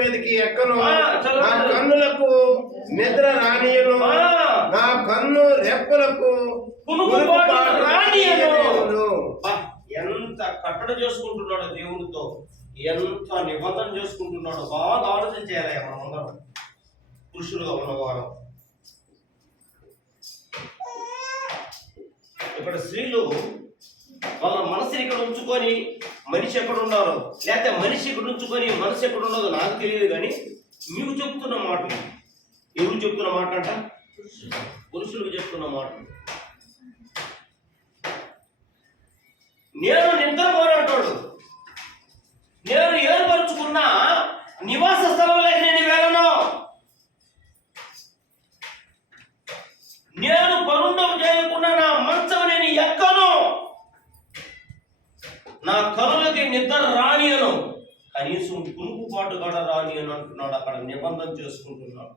మీదకి ఎక్కను, నా కన్నులకు నిద్ర రానియను, నా కన్ను రెప్పలకు రానియను. ఎంత కట్టడ చేసుకుంటున్నాడో దేవునితో, ఎంత నిబంధన చేసుకుంటున్నాడో బాగా ఆలోచన చేయాలి మనమందరం పురుషులుగా ఉన్నవారు. ఇక్కడ స్త్రీలు వాళ్ళ మనసుని ఇక్కడ ఉంచుకొని మనిషి ఎక్కడ ఉన్నారో, లేకపోతే మనిషి ఇక్కడ ఉంచుకొని మనసు ఎక్కడ ఉన్నదో నాకు తెలియదు, కానీ మీకు చెప్తున్న మాటలు. ఎవరు చెప్తున్న మాట అంట? పురుషులకు చెప్తున్న మాటలు. నేను నిద్రపోయినట్టు, నేను ఏర్పరచుకున్న నివాస స్థలంలోకి నేను వెళ్ళను, నేను పరుండం చేయకుండా నా మంచం నేను ఎక్కను, నా కనులకి నిద్ర రానియను, కనీసం కునుకుపాటు కూడా రానియను అంటున్నాడు. అక్కడ నిబంధన చేసుకుంటున్నాడు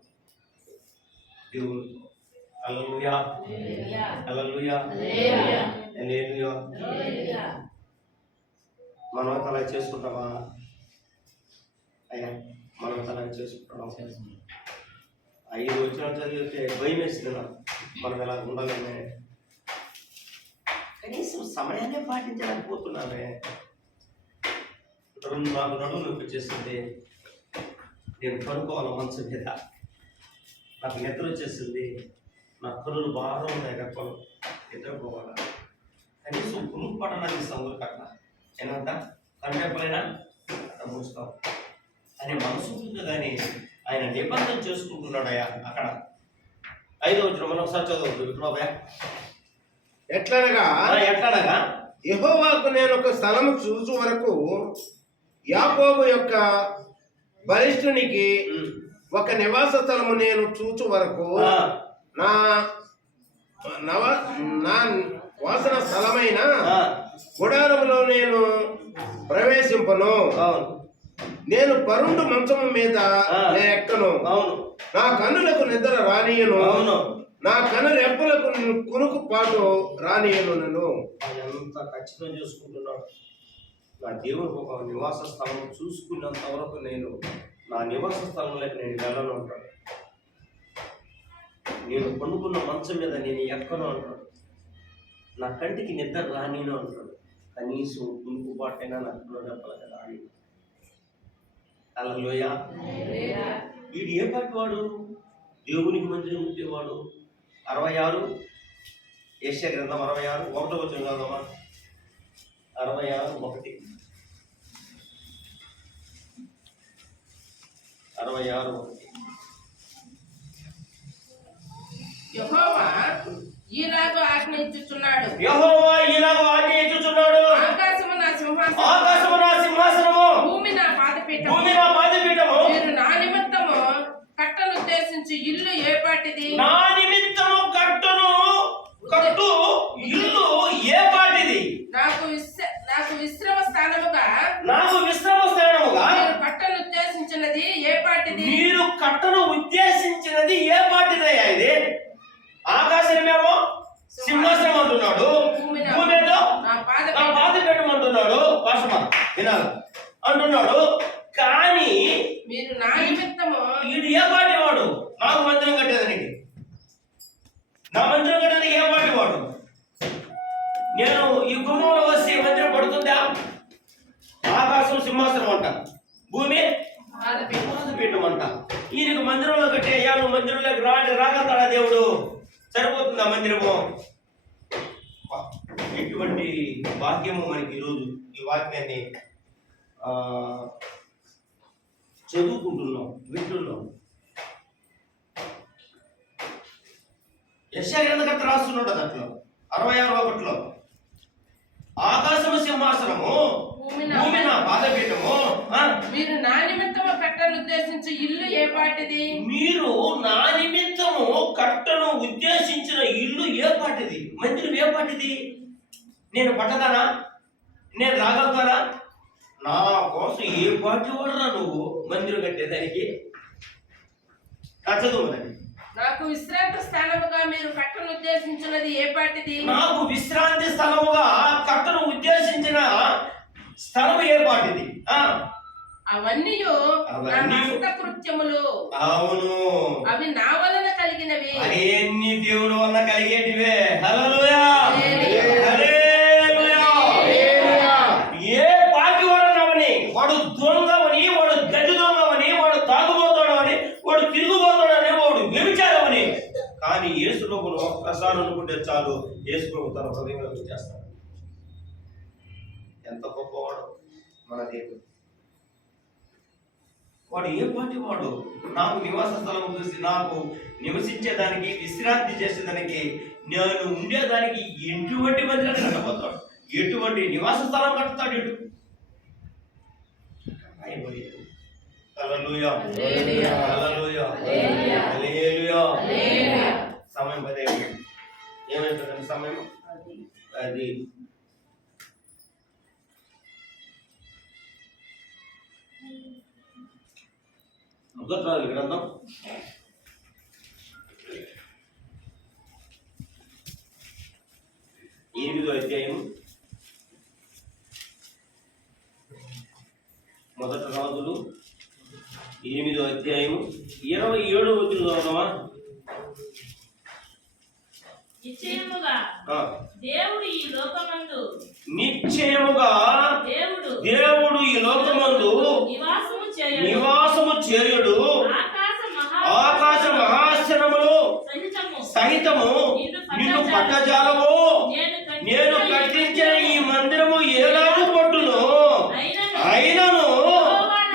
దేవునితో. హల్లెలూయా, హల్లెలూయా, హల్లెలూయా. మనం అలా చేసుకుంటామా అయ్యా? మనం అలా చేసుకుంటాం. 5 వచనాలు చదివితే భయం వేస్తుంది నాకు. మనం ఎలా ఉండాలనే కనీసం సమయాన్ని పాటించలేకపోతున్నామే. నాకు నడుము నొప్పి వచ్చేసింది, నేను పడుకోవాలి మంచం మీద, నాకు నిద్ర వచ్చేసింది, నా కనులు బాగా ఉన్నాయి, రెప్పలు నిద్రపోవాలా, కనీసం కునుపడడానికి సందుకు అట్లా ఏమంట కన్నెప్పలైనా అట్లా మూస్తాం అని మనసు ఉంటుంది. కానీ ఆయన నిబంధన చేసుకుంటున్నాడు అయ్యా. అక్కడ 5వ వచనం మనం ఒకసారి చదవద్దు బాబాయ్. ఎట్లనగా యెహోవాకు నేను ఒక స్థలము చూచు వరకు, యాకోబు యొక్క బలిష్ఠునికి ఒక నివాస స్థలము నేను చూచు వరకు, నా వాసన స్థలమైన గుడారములో నేను ప్రవేశింపను, నేను పరుండు మంచము మీద ఎక్కను, నా కన్నులకు నిద్ర రానియను, నా కన్ను రెప్పలకు కునుకు పాటు రానియను. నేను ఎంత ఖచ్చితంగా చూసుకుంటున్నాడు. నా దేవునికి ఒక నివాస స్థలం చూసుకున్నంత వరకు నేను నా నివాస స్థలంలోకి నేను వెళ్ళను అంటాడు. నేను పండుకున్న మంచం మీద నేను ఎక్కను అంటాడు. నా కంటికి నిద్ర రానిను అంటాడు. కనీసం కునుకుపాటైనా నా కన్ను రెప్పలకి రాని. హల్లెలూయా. వీడు ఏ పాటి వాడు? దేవునికి మందిరం ఉండేవాడు. 66 యెషయా గ్రంథం 66 1వ వచనం చదవమా. 66:1 66:1 యెహోవా ఈలాగు ఆజ్ఞయించుచున్నాడు, ఆకాశము నా సింహాసనము, భూమి నా పాదపీఠము. మీరు నా నిమిత్తము కట్టనుద్దేశించి ఇల్లు ఏపాటిది? నా నిమిత్తము కట్టు ఇల్లు ఏ పాటిది? నాకు విశ్రమ స్థానముగా మీరు కట్టను ఉద్దేశించినది ఏ పాటిదయ్యా? ఇది ఆకాశమేమో సింహాసనం అంటున్నాడు, భూమిలో నా పాదపీఠం అంటున్నాడు, అంటున్నాడు. కానీ మీరు నా నిమిత్తము, వీడు ఏ పాటి వాడు? నాకు మందిరం కట్టేదానికి, నా మందిరం కట్టేదానికి ఏ పాటి వాడు? నేను ఈ గుమ్మంలో వస్తే మందిరం పడుతుందా? ఆకాశం సింహాసనం అంట, భూమి పాదపీఠం అంట. ఈయనకు మందిరంలో కట్టే అయ్యా, నువ్వు మందిరంలోకి రాగలుగుతాడా దేవుడు? సరిపోతుందా మందిరము? ఎటువంటి వాక్యము మనకి ఈరోజు ఈ వాక్యాన్ని చదువుకుంటున్నాం, వింటున్నాం. యెషయా గ్రంథకర్త రాస్తున్నాడు దాంట్లో 66:1 ఆకాశము సింహాసనము, భూమి నా పాదపీఠము. మీరు నా నిమిత్తము కట్టను ఉద్దేశించి ఇల్లు ఏ పాటిది? మీరు నా నిమిత్తము కట్టను ఉద్దేశించిన ఇల్లు ఏ పాటిది? మందిరం ఏ పాటిది? నేను పట్టదానా? నేను రాగలుగుతానా? నా కోసం ఏ పాటి వాడరా నువ్వు మందిరం కట్టేదానికి? చదువుదండి. నాకు విశ్రాంతి స్థలముగా మీరు కట్టను ఉద్దేశించినది ఏ పాటిది? నాకు విశ్రాంతి స్థలముగా కట్టను ఉద్దేశించిన స్థలం ఏ పాటిది? అవన్నీ అవన్నీ కృత్యములు. అవును, అవి నా వలన కలిగినవి. అవన్నీ దేవుడు వలన కలిగేటివే. హల్లెలూయా, ఏ పాటి వాడనవని, వాడు దొంగవని, వాడు గడ్డి దొంగవని, వాడు తాగుబోతాడవని, వాడు తిరుగుబోతాడని, వాడు వ్యభిచారమని, కానీ యేసు ప్రభువును ఒక్కసారి అనుకుంటే చాలు, యేసు ప్రభు తన హృదయంలో చేస్తాడు. ఎంత గొప్పవాడు మన దేవుడు. వాడు ఏ పాటి వాడు? నాకు నివాస స్థలం చూసి, నాకు నివసించేదానికి, విశ్రాంతి చేసేదానికి, నేను ఉండేదానికి ఎటువంటి మందిరాన్ని కట్టబోతాడు, ఎటువంటి నివాస స్థలం కట్టుతాడు. ఇటు హల్లెలూయా, హల్లెలూయా, హల్లెలూయా. సమయం 10 ఏమైపోతుంది సమయం? అది మొదటి రాజుల గ్రంథం 8వ అధ్యాయం. మొదటి రాజులు 8వ అధ్యాయం 27వ వచనం చదువుదామా? నిశ్చయముగా దేవుడు ఈ లోకమందు నిశ్చయముగా దేవుడు ఈ లోకమందు నివాసము చేయుడు, ఆకాశ మహాశనములు సహితము నిన్ను పట్టజాలము. నేను కట్టించిన ఈ మందిరము ఏలాగు పట్టును, అయినను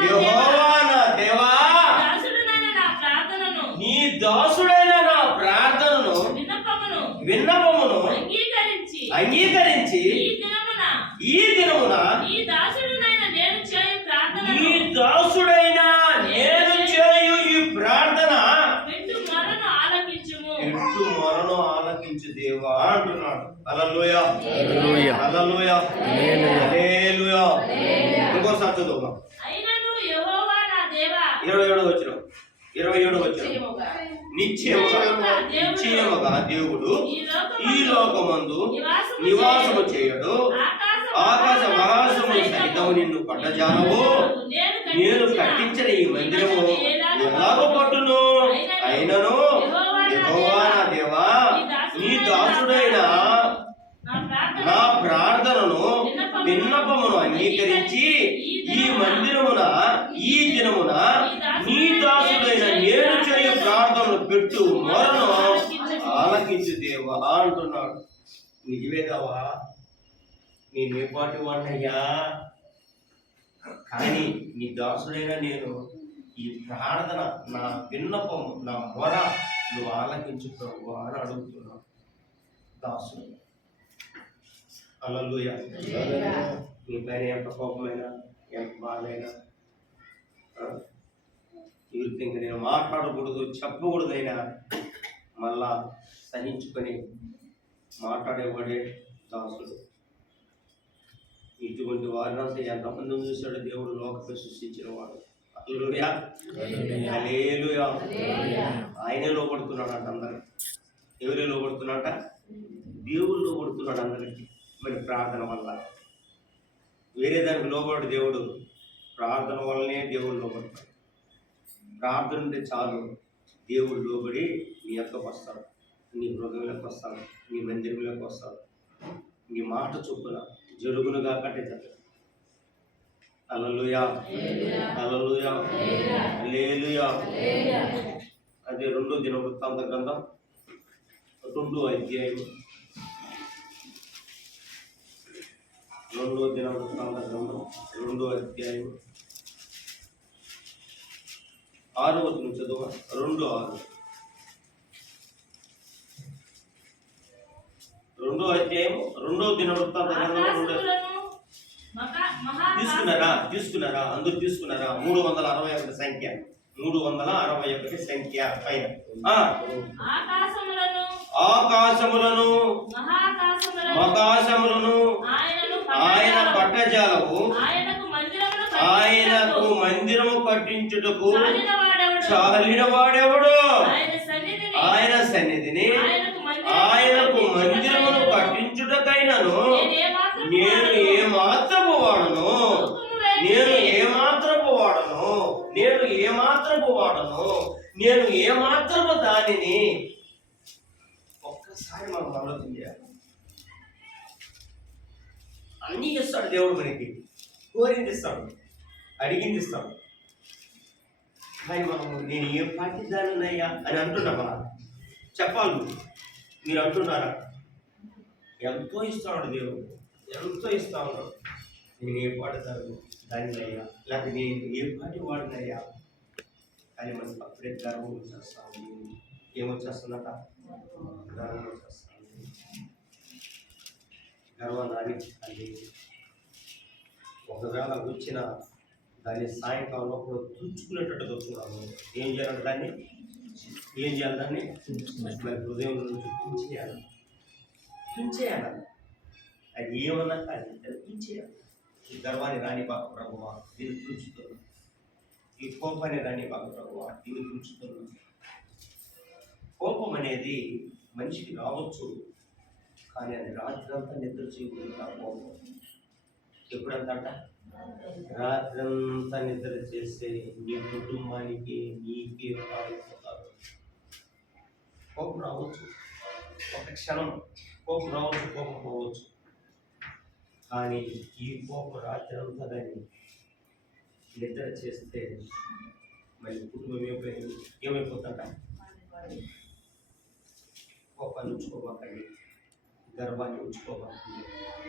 యెహోవా నా దేవా, నీ దాసుడైన నా ప్రార్థనను విన్నపమును అంగీకరించి ఈ దినమున నీ దాసుడైన నేను చేయు ఈ ప్రార్థన వింటూ మొరను ఆలకించు దేవా అంటున్నాడు. హల్లెలూయా, హల్లెలూయా, హల్లెలూయా. ఇంకోసారి చదువుదాం. 27వ వచనం. నిశ్చయముగా దేవుడు ఈ లోకమందు నివాసము చేయడు, ఆకాశ మహాసములు సైతం నిన్ను పట్టజాలవు. నేను కట్టించిన ఈ మందిరము ఎలాగో పట్టును, అయినను యెహోవా నా దేవా, నీ దాసుడైన నా ప్రార్థనను విన్నపమును అంగీకరించి ఈ మందిరమున ఈ దినమున నీ దాసుడైన నేను చేయు ప్రార్థనను పెట్టు మొరను ఆలకించు దేవా అంటున్నాడు. నిజమేదావా, నేనేపాటి వాడినయ్యా, కానీ నీ దాసుడైన నేను ఈ ప్రార్థన, నా విన్నపము, నా మొర నువ్వు ఆలకించు ప్రభువా అని అడుగుతున్నావు దాసుడు. హల్లెలూయా. నీ పైన ఎంత కోపమైనా, ఎంత బాధైనా, ఇంకా నేను మాట్లాడకూడదు, చెప్పకూడదైనా మళ్ళా సహించుకొని మాట్లాడేవాడే దాసుడు. ఇటువంటి వారిని అసలు ఎంతమంది చూశాడు దేవుడు లోకం సృష్టించిన వాడు. హల్లెలూయా, హల్లెలూయా. ఆయనే లోపడుతున్నాడు అంట అందరికి. ఎవరే లోపడుతున్నాట? దేవుడు లోపడుతున్నాడు అందరికి. మరి ప్రార్థన వల్ల, వేరే దానికి లోబడు దేవుడు, ప్రార్థన వల్లనే దేవుడు లోపడతాడు. ప్రార్థన ఉంటే చాలు, దేవుడు లోబడి నీ యొక్కకు వస్తాడు, నీ హృదయంలోకి వస్తాడు, నీ మందిరంలోకి వస్తాడు. నీ మాట చొప్పున జరుగునుగా కట్టేది. హల్లెలూయా, హల్లెలూయా, హల్లెలూయా. అదే 2వ దినవృత్తాంత గ్రంథం 2వ అధ్యాయం. 2వ దినవృత్తాంత గ్రంథం 2వ అధ్యాయం 6వ వచనం చదువు. 2:6. 2వ అధ్యాయం 2వ దినవృత్తాంత గ్రంథం. తీసుకున్నారా అందరూ తీసుకున్నారా? 361 సంఖ్య, 361 సంఖ్య పైన. ఆకాశములను మహాకాశములను ఆయన పట్టజాలవు, ఆయనకు మందిరము కట్టించుటకు చాలిన వాడెవడు? ఆయన సన్నిధిని ఆయనకు మందిరమును కట్టించుటకైనను నేను ఏ మాత్రము వాడను. నేను ఏమాత్రపు వాడను, నేను ఏమాత్రపు వాడను, నేను ఏమాత్రపు దానిని. ఒక్కసారి మనం ఆలోచన చేయాలి. అన్నీ ఇస్తాడు దేవుడు మనకి, కోరింది ఇస్తాడు, అడిగింది ఇస్తాడు. కానీ మనము నేను ఏ పార్టీ దానినయ్యా అని అంటున్నావా? చెప్పాలి, మీరు అంటున్నారా? ఎంతో ఇస్తాడు దేవుడు, ఎంతో ఇస్తా ఉన్నాడు. నేను ఏ పాట దానినయ్యా, లేకపోతే నేను ఏ పాటి వాడినయ్యా. కానీ మనకు అప్పుడే గర్వం వచ్చేస్తాను. ఏమొచ్చేస్తుందట? గర్వం వచ్చేస్తాను. గర్వాన్ని అది ఒకవేళ వచ్చిన దాన్ని సాయంకాలం లోపల తుంచుకునేటట్టు వచ్చుకున్నాము. ఏం చేయాలి దాన్ని? ఏం చేయాలి దాన్ని? మరి హృదయం నుంచి తుంచేయాలి, తుంచేయాలి. అది ఏమన్నా కానీ తుంచేయాలి. ఈ గర్వాన్ని రాని పాక ప్రభువా దీన్ని తుంచుతున్నాను, ఈ కోపాన్ని రాని పాక ప్రభువా దీన్ని తుంచుతున్నాను. కోపం అనేది మనిషికి రావచ్చు, కానీ అది రాత్రంతా నిద్ర చేయకుండా కోపం. ఎప్పుడంతా? రాత్రంతా నిద్ర చేస్తే నీ కుటుంబానికి నీకే పాడైపోతారు. కోపం రావచ్చు, ఒక క్షణం కోపం రావచ్చు, కోపం పోవచ్చు. కానీ ఈ కోపం రాత్రి అంతా కానీ నిద్ర చేస్తే మరి కుటుంబం ఏమైపోతాడ? కోపాన్ని ఉంచుకోబాకండి, గర్వాన్ని ఉంచుకోబాకండి,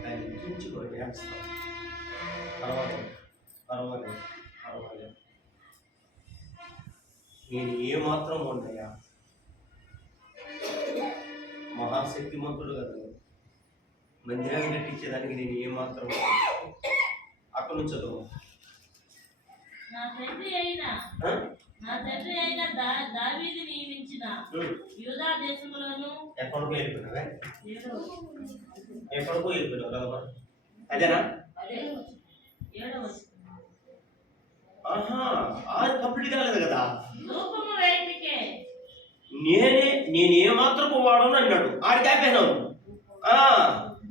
దాన్ని తుంచుకొని వేస్తాం. పర్వాలేదు, పర్వాలేదు, పర్వాలేదు. నేను ఏమాత్రం ఉన్నాయా? మహాశక్తిమంతుడు కదా, మందిరాన్ని కట్టించేదానికి నేను ఏమాత్రం అక్కడి నుంచి చదువు. నా తండ్రి అయిన దావీదు నియమించిన యూదా దేశములోను. ఎక్కడికో వెళ్ళిపోయినావే? ఎక్కడికో వెళ్ళిపోయినావు కదా, అదేనా? 7వ వచనం. ఆహా, 6 కంప్లీట్ కాలేదు కదా. ధూపము వేయుటకే నేను ఏమాత్రపు వాడను అన్నాడు. ఆడికి ఆపేనావు.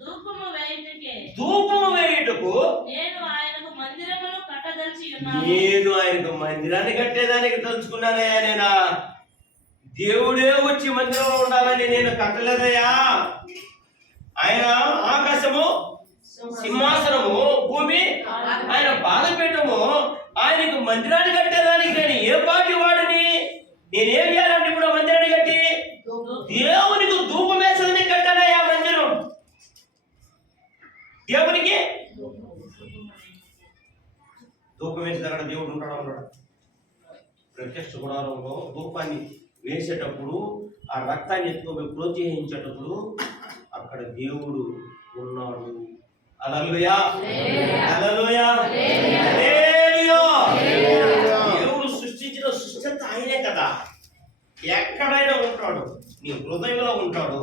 ధూపము వేయుటకే ధూపము వేయుటకు నేను ఆయనకు మందిరమును కట్టదలిచి ఉన్నాను. నేను ఆయనకు మందిరాన్ని కట్టేదానికి తలుచుకున్నానయ్యా. నేనా దేవుడే వచ్చి మందిరంలో ఉండాలని నేను కట్టలేదయ్యా. ఆయన ఆకాశము సింహాసనము, భూమి ఆయన పాదపీఠము. ఆయనకు మందిరాన్ని కట్టేదానికి నేను ఏ పాటి వాడిని? నేనేం చేయాలంటే ఇప్పుడు మందిరాన్ని కట్టి దేవునికి ధూపం వేసేదని కట్టానయ్యా మందిరం. దేవునికి ధూపం వేసిన అక్కడ దేవుడు ఉంటాడు అన్నాడు. ప్రత్యక్ష గుడారంలో ధూపాన్ని వేసేటప్పుడు ఆ రక్తాన్ని ఎత్తుకోపోయి ప్రోత్సహించేటప్పుడు అక్కడ దేవుడు ఉన్నాడు. హల్లెలూయా, హల్లెలూయా, హల్లెలూయా. దేవుడు సృష్టించిన సృష్టి అంతా ఆయనే కదా. ఎక్కడైనా ఉంటాడు, నీ హృదయంలో ఉంటాడు,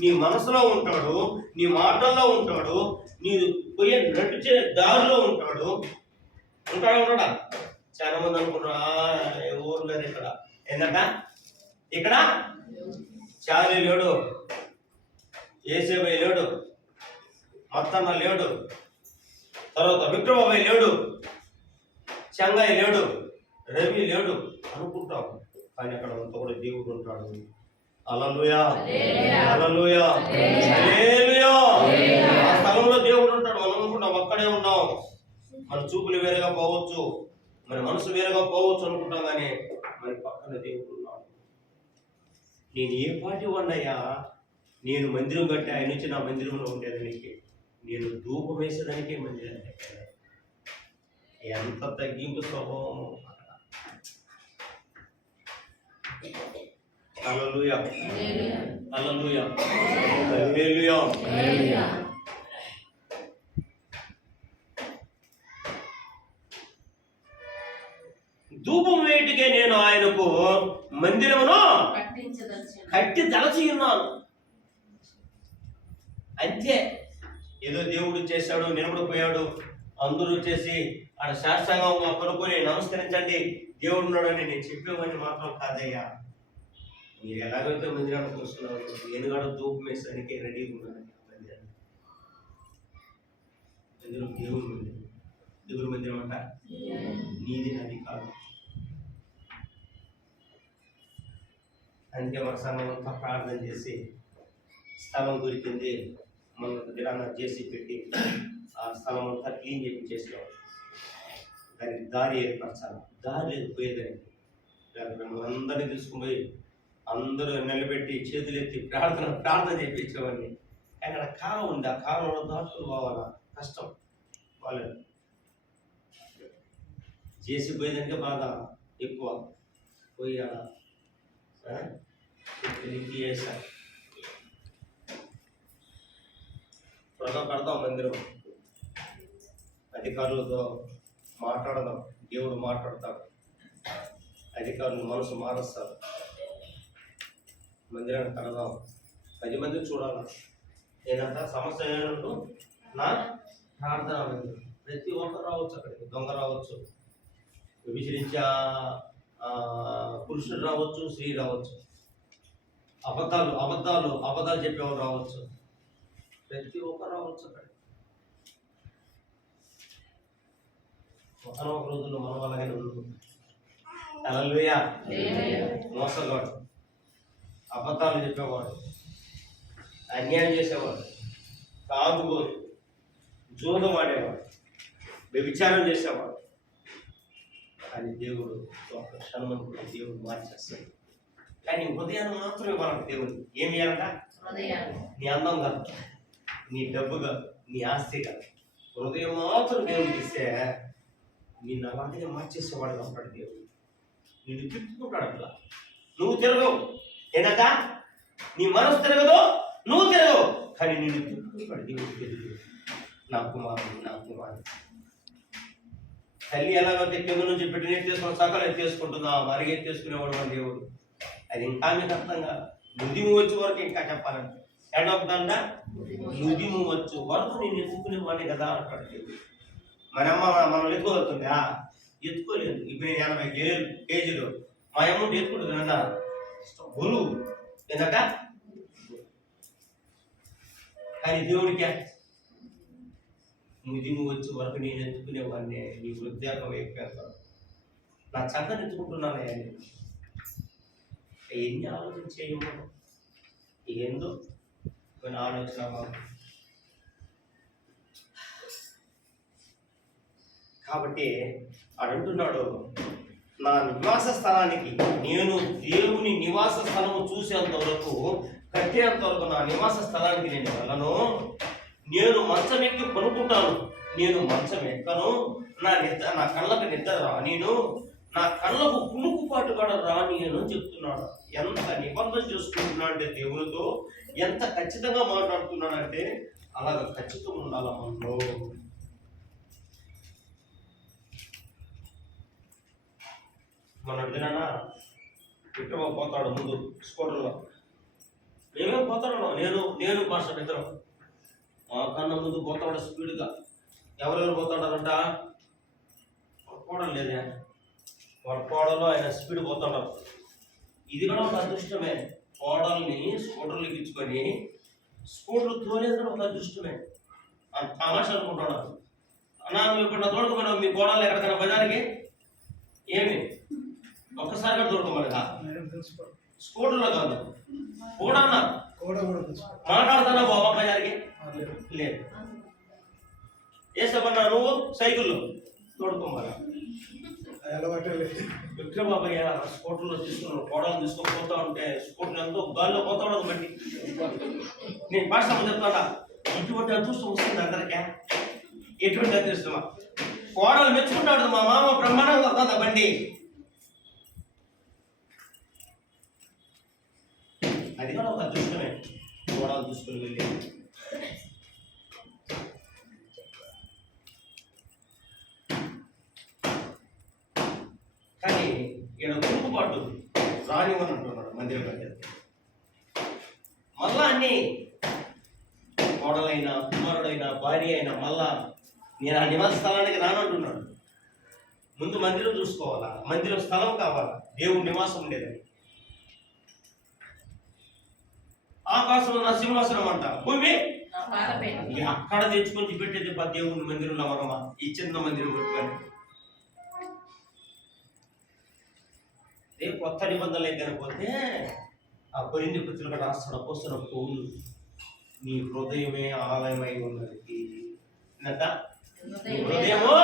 నీ మనసులో ఉంటాడు, నీ మాటల్లో ఉంటాడు, నీ పోయే నడిచే దారిలో ఉంటాడు. ఉంటాడా? చాలా మంది అనుకుంటారు ఊరు లేదు ఇక్కడ. ఏంటంట ఇక్కడ చాలి లేడు, ఏసేబై లేడు, మత్తన్న లేడు, తర్వాత విక్రమబాయి లేడు, చెంగాయి లేడు, రవి లేడు అనుకుంటాం. కానీ అక్కడ అంతా కూడా దేవుడు ఉంటాడు. హల్లెలూయా, హల్లెలూయా, హల్లెలూయా. ఆ స్థలంలో దేవుడు ఉంటాడు. మనం అనుకుంటాం అక్కడే ఉన్నాం, మన చూపులు వేరేగా పోవచ్చు, మన మనసు వేరేగా పోవచ్చు అనుకుంటాం. కానీ మన పక్కన దేవుడు ఉన్నాడు. నేను ఏ పాటి వాడినయ్యా? నేను మందిరం కట్టి ఆయన నుంచి నా మందిరంలో ఉండేదానికి, నేను ధూపం వేసేదానికే మందిరం కట్టాను. ఎంత తగ్గింపు స్వభావం! హల్లెలూయా, హల్లెలూయా, హల్లెలూయా. ధూపం వేటికే నేను ఆయనకు మందిరమును కట్టి తలచి ఉన్నాను. అంతే. ఏదో దేవుడు చేశాడు, నిలబడిపోయాడు, అందరూ చేసి ఆడ శాస్త్రంగా కొనుక్కొని నమస్కరించండి దేవుడు ఉన్నాడని నేను చెప్పేవాడిని మాత్రం కాదయ్యా. మీరు ఎలాగైతే మందిరానికి వస్తున్నారు, నేను కూడా ధూపం వేసడానికి రెడీగా ఉన్నాను. మందిరం దేవుడు మందిరం. దేవుని మందిరం అంట నీది నాది కాదు. అందుకే మన సంఘం అంతా ప్రార్థన చేసి స్థలం దొరికింది, మన దినాన చేసి పెట్టి ఆ స్థలం అంతా క్లీన్ చేపించేసేవాడు. దానికి దారి ఏర్పరచాలి. దారి లేదు పోయేదానికి. మిమ్మల్ని అందరినీ తీసుకుని పోయి అందరూ నిలబెట్టి చేతులు ఎత్తి ప్రార్థన చేయించేవాడిని. అక్కడ కాలం ఉంది, ఆ కాలంలో దాటుకుని పోవాలా, కష్టం. వాళ్ళు చేసి పోయేదానికే బాగా ఎక్కువ పోయి లింక్ చేశారు. త్వరగా కడతాం మందిరం. అధికారులతో మాట్లాడదాం, దేవుడు మాట్లాడతాడు, అధికారులు మనసు మారుస్తారు. మందిరాన్ని కడదాం, 10 మంది చూడాలి. నేనంతా సమస్య ఏమంటూ నా ప్రార్థన మందిరం. ప్రతి ఒక్కరు రావచ్చు, అక్కడికి దొంగ రావచ్చు, విభజించే పురుషుడు రావచ్చు, స్త్రీ రావచ్చు, అబద్ధాలు చెప్పేవారు రావచ్చు, ప్రతి ఒక్కరు రావచ్చు అక్కడ. ఒకనొక రోజుల్లో మనం అలాగే ఉంటుంది. హల్లెలూయా. మోసగాడు, అబద్ధాలు చెప్పేవాడు, అన్యాయం చేసేవాడు, తాగుబోతు, జూదం ఆడేవాడు, వ్యభిచారం చేసేవాడు. కానీ దేవుడు ఒక క్షణం కూడా దేవుడు మార్చేస్తాడు. కానీ హృదయాన్ని మాత్రమే మనకు దేవుడు ఏమి ఇవ్వాలంట? నీ అందం కాదు, నీ డబ్బు కాదు, నీ ఆస్తి కాదు, హృదయం మాత్రం దేవుడికి ఇస్తే నిన్ను అలాగే మార్చేసేవాడు ఉంటాడు దేవుడు. నిన్ను తిప్పుకుంటాడు. అట్లా నువ్వు తిరగవు, ఏదట నీ మనసు తిరగదు, నువ్వు తిరగవు, కానీ నిన్ను తిప్పుకుంటాడు దేవుడు. తిరిగి నా కుమారుడు తల్లి ఎలాగైతే కింద నుంచి పెట్టి ఎత్తేసుకుని సకాలు ఎత్తేసుకుంటుందా, మరిగి ఎత్తేసుకునేవాడు మన దేవుడు. అది ఇంకా మీకు అర్థంగా నుదిము వచ్చే వరకు ఇంకా చెప్పాలంటే ఎడొద్దంట నుదిము వచ్చు వరకు నేను ఎత్తుకునేవాడిని కదా అంటాడు దేవుడు. మన అమ్మ మనల్ని ఎత్తుకోగలుగుతుందా? ఎత్తుకోలేదు. ఇప్పుడు నేను 80 కేజీలు మా అమౌంట్ ఎత్తుకుంటుంది అన్న గురువు ఎందుక. కానీ దేవుడికి నుదిము వచ్చే వరకు నేను ఎత్తుకునేవాడిని, నీ వృద్ధాపం అయిపోతాను, నా చక్కని ఎత్తుకుంటున్నాను. ఎన్ని ఆలోచన చేయము, ఏందో కొన్ని ఆలోచన. కాబట్టి అడుగుతున్నాడు, నా నివాస స్థలానికి, నేను దేవుని నివాస స్థలము చూసేంత వరకు, కట్టేంత వరకు నా నివాస స్థలానికి నేను వెళ్ళను. నేను మంచం ఎక్కి పనుకుంటాను, నేను మంచం ఎక్కను. నా కళ్ళకు నిద్ర రానిను, నా కళ్ళకు కునుకుపాటు కూడా రానియను చెప్తున్నాడు. ఎంత నిబంధన చేసుకుంటున్నాడంటే దేవునితో, ఎంత ఖచ్చితంగా మాట్లాడుతున్నాడంటే అలాగ ఖచ్చితంగా ఉండాలి మనలో. మన దినాన విక్రమ పోతాడు ముందు స్కూటర్లో, మేమేం పోతాడు, నేను మాస్టర్ ఇద్దరం మా కన్నా ముందు పోతాడు స్పీడ్గా. ఎవరెవరు పోతాడారంట? పోవడం లేదే, వాళ్ళ కోడలో ఆయన స్పీడ్ పోతాడు. ఇది కూడా ఒక అదృష్టమే, కోడల్ని స్కూటర్లు ఎక్కించుకొని స్కూటర్లు తోలేదు కూడా ఒక అదృష్టమే. తమాషా అనుకుంటాడు. అన్నా నువ్వు ఇప్పుడు నా తోడుకోమన్నా మీ కోడలు ఎక్కడికైనా బజార్కి ఏమి ఒక్కసారి కూడా తోడుకోమలేదా? స్కూటర్లో కాదు, కూడా మాట్లాడుతున్నా బాబా బజార్కి లేదు. వేసామన్నా నువ్వు సైకిల్లో తోడుకోమలా. విక్రమబాబయ్య స్కూటర్లో తీసుకున్నాను, కోడలు తీసుకొని పోతా ఉంటే స్కూటర్ ఎంతో గాల్లో పోతా ఉండదు బట్టి. నేను పాఠశాల చెప్తాడా, ఇటువంటి అదృష్టం వస్తుంది అందరికీ. ఎటువంటి అదృష్టమా? కోడలు మెచ్చుకుంటాడు, మా మామ బ్రహ్మాండంగా వస్తుందా బండి. అది కూడా ఒక అదృష్టమే, కోడలు తీసుకుని వెళ్ళి. కానీ ఈయన కుటుంబపాటు రానివ్వని అంటున్నాడు మందిరం కట్టేది. మళ్ళా అన్ని కోడలైనా, కుమారుడైనా, భార్య అయినా మళ్ళా నేను ఆ నివాస స్థలానికి రానంటున్నాడు. ముందు మందిరం చూసుకోవాలా, మందిరం స్థలం కావాలా, దేవుడు నివాసం ఉండేదని. ఆకాశం నా సింహాసనం అంట, భూమి నా పాదపీఠం. ఇక అక్కడ తెచ్చుకొని పెట్టేది దేవుని మందిరంలో మనమా ఈ చిన్న మందిరం పెట్టుకొని. రేపు కొత్త నిబంధనలు ఎక్కకపోతే ఆ కొరింథీ పత్రిక రాస్తాడు అపోస్తలుడైన పౌలు, నీ హృదయమే ఆలయమై ఉన్నది. ఏంటంట? నీ హృదయము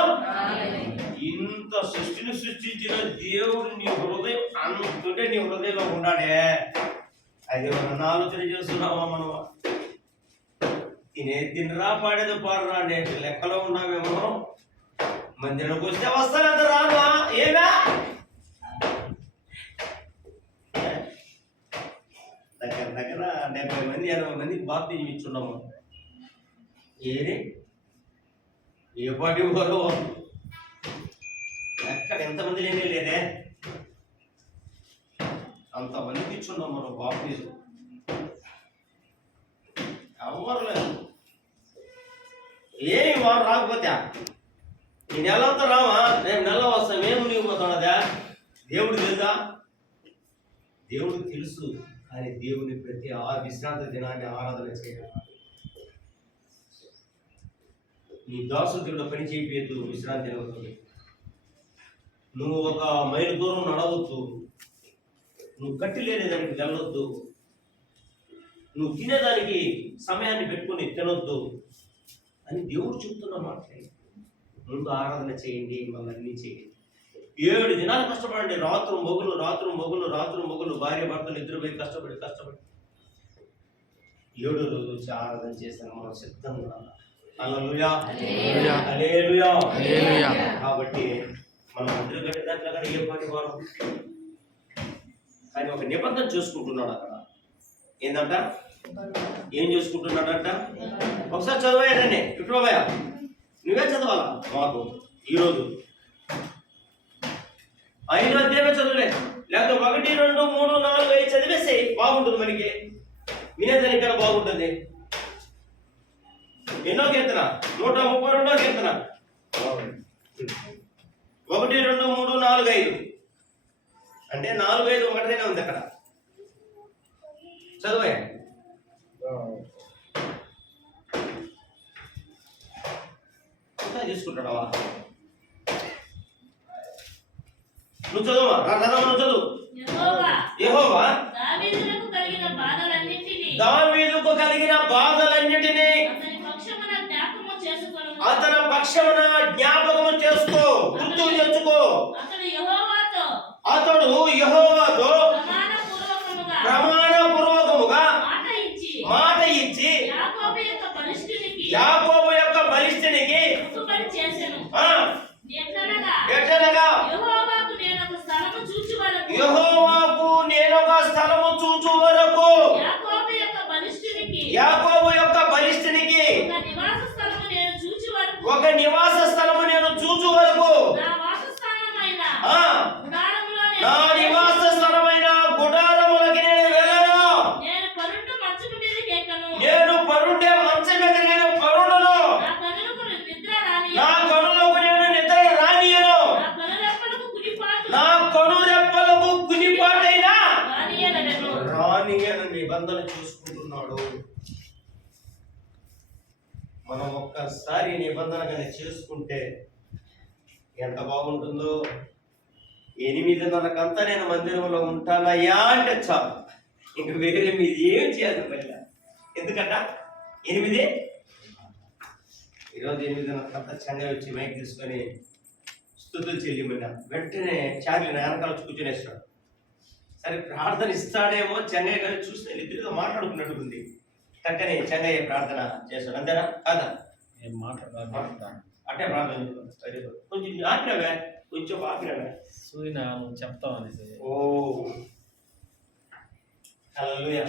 ఇంత సృష్టిని సృష్టించిన దేవుడు నీ హృదయం అంటుంటే నీ హృదయంలో ఉన్నాడే. అది ఎవరన్నా ఆలోచన చేస్తున్నావా మనం? తినరా పాడేది పాడరా అంటే లెక్కలో ఉన్నామేమో. మందిరానికి వస్తే వస్తానంత రామా ఏనా? దగ్గర దగ్గర 70 మంది 80 మందికి బాప్తిజం ఇచ్చున్నాము. ఏది ఏ పాటి వారు ఎక్కడ ఎంతమంది లేదే, అంతమందికి ఇచ్చున్నాం మనం బాప్తిజం. ఎవరు లేదు. ఏమి వారు రాకపోతే ఈ నెలంతా రావా, రేపు నెల వస్తాం, మేము మునిగిపోతాడా? దేవుడు తెలుసా? దేవుడికి తెలుసు. కానీ దేవుని ప్రతి విశ్రాంతి దినాన్ని ఆరాధన చేయాలి. నీ దాసుడు పని చేయలేదు విశ్రాంతి అవుతుంది. నువ్వు ఒక మైలు దూరం నడవద్దు, నువ్వు కట్టి లేని దానికి వెళ్ళొద్దు, నువ్వు తినేదానికి సమయాన్ని పెట్టుకొని తినొద్దు అని దేవుడు చెప్తున్న మాటలే. ముందు ఆరాధన చేయండి, మళ్ళీ అన్నీ చేయండి. 7 దినాలు కష్టపడండి, రాత్రు మొగులు భార్య భర్తలు ఇద్దరు పోయి కష్టపడి 7 రోజులు వచ్చి ఆరాధన చేస్తాను మనం సిద్ధంగా. హల్లెలూయా, హల్లెలూయా. కాబట్టి మనం అందరూ కట్టే దాంట్లో కూడా ఏ పాటి వారు కానీ ఒక నిబంధన చూసుకుంటున్నాడు అక్కడ. ఏంటంట? ఏం చూసుకుంటున్నాడంట? ఒకసారి చదవాయండి విక్రమయ్య, నువ్వే చదవాలా మాకు ఈరోజు. 5వ అధ్యాయమే చదువులే, లేకపోతే 1, 2, 3, 4, 5 చదివేసి బాగుంటుంది. మనకి వినేదానికి కదా బాగుంటుంది. ఎన్నో కీర్తన? 132వ కీర్తన. 1, 2, 3, 4, 5 అంటే 4, 5 ఒకటిగానే ఉంది అక్కడ. చదువే. తీసుకుంటాడవా? నువ్వు చదువా? నువ్వు చదువు. యెహోవా దావీదుకు కలిగిన బాధలన్నిటినీ అతని పక్షమున జ్ఞాపకము చేసుకో, గుర్తు తెచ్చుకో. అతడు యెహోవాతో ప్రమాణపూర్వకముగా మాట ఇచ్చి యాకోబు యొక్క బలిష్ఠునికి ఎట్లనగా యెహోవాకు నేనొక స్థలము చూచు వరకు యాకోబు యొక్క బలిష్ఠునికి ఒక నివాస స్థలము నేను చూచు వరకు నా నివాస స్థలమైన గుడారములకి నేను వెళ్ళను. నేను పరుండే మంచం మీద నేను పరుండును. నా కనులకు నేను నిద్ర రానియను. నా కనురెప్పలకు కునిపాటైనా రానియను నిబంధన చూసుకుంటున్నాడు. మనం ఒక్కసారి నిబంధన కానీ చేసుకుంటే ఎంత బాగుంటుందో. 8:30కంతా నేను మందిరంలో ఉంటానయ్యా అంటే చాలు, ఇంక వేరే మీరు ఏం చేయాలి మళ్ళీ. ఎందుకంట 8 ఈరోజు 8:30కంతా చెన్నై వచ్చి మైక్ తీసుకొని స్తుతులు చెల్లిమన్నా వెంటనే చార్లీ వెనకాల కూర్చొనేస్తాడు. సరే ప్రార్థన ఇస్తాడేమో చెన్నయ్య గారు చూస్తే ఇద్దరుగా మాట్లాడుకున్నట్టు ఉంది. కట్టని చెన్నయ్య ప్రార్థన చేస్తాడు, అంతేనా కాదా? అంటే ప్రార్థన కొంచెం ఆపినవే, కొంచెం ఆపినవే చెప్తాం అనేసి. ఓ హల్లెలూయా.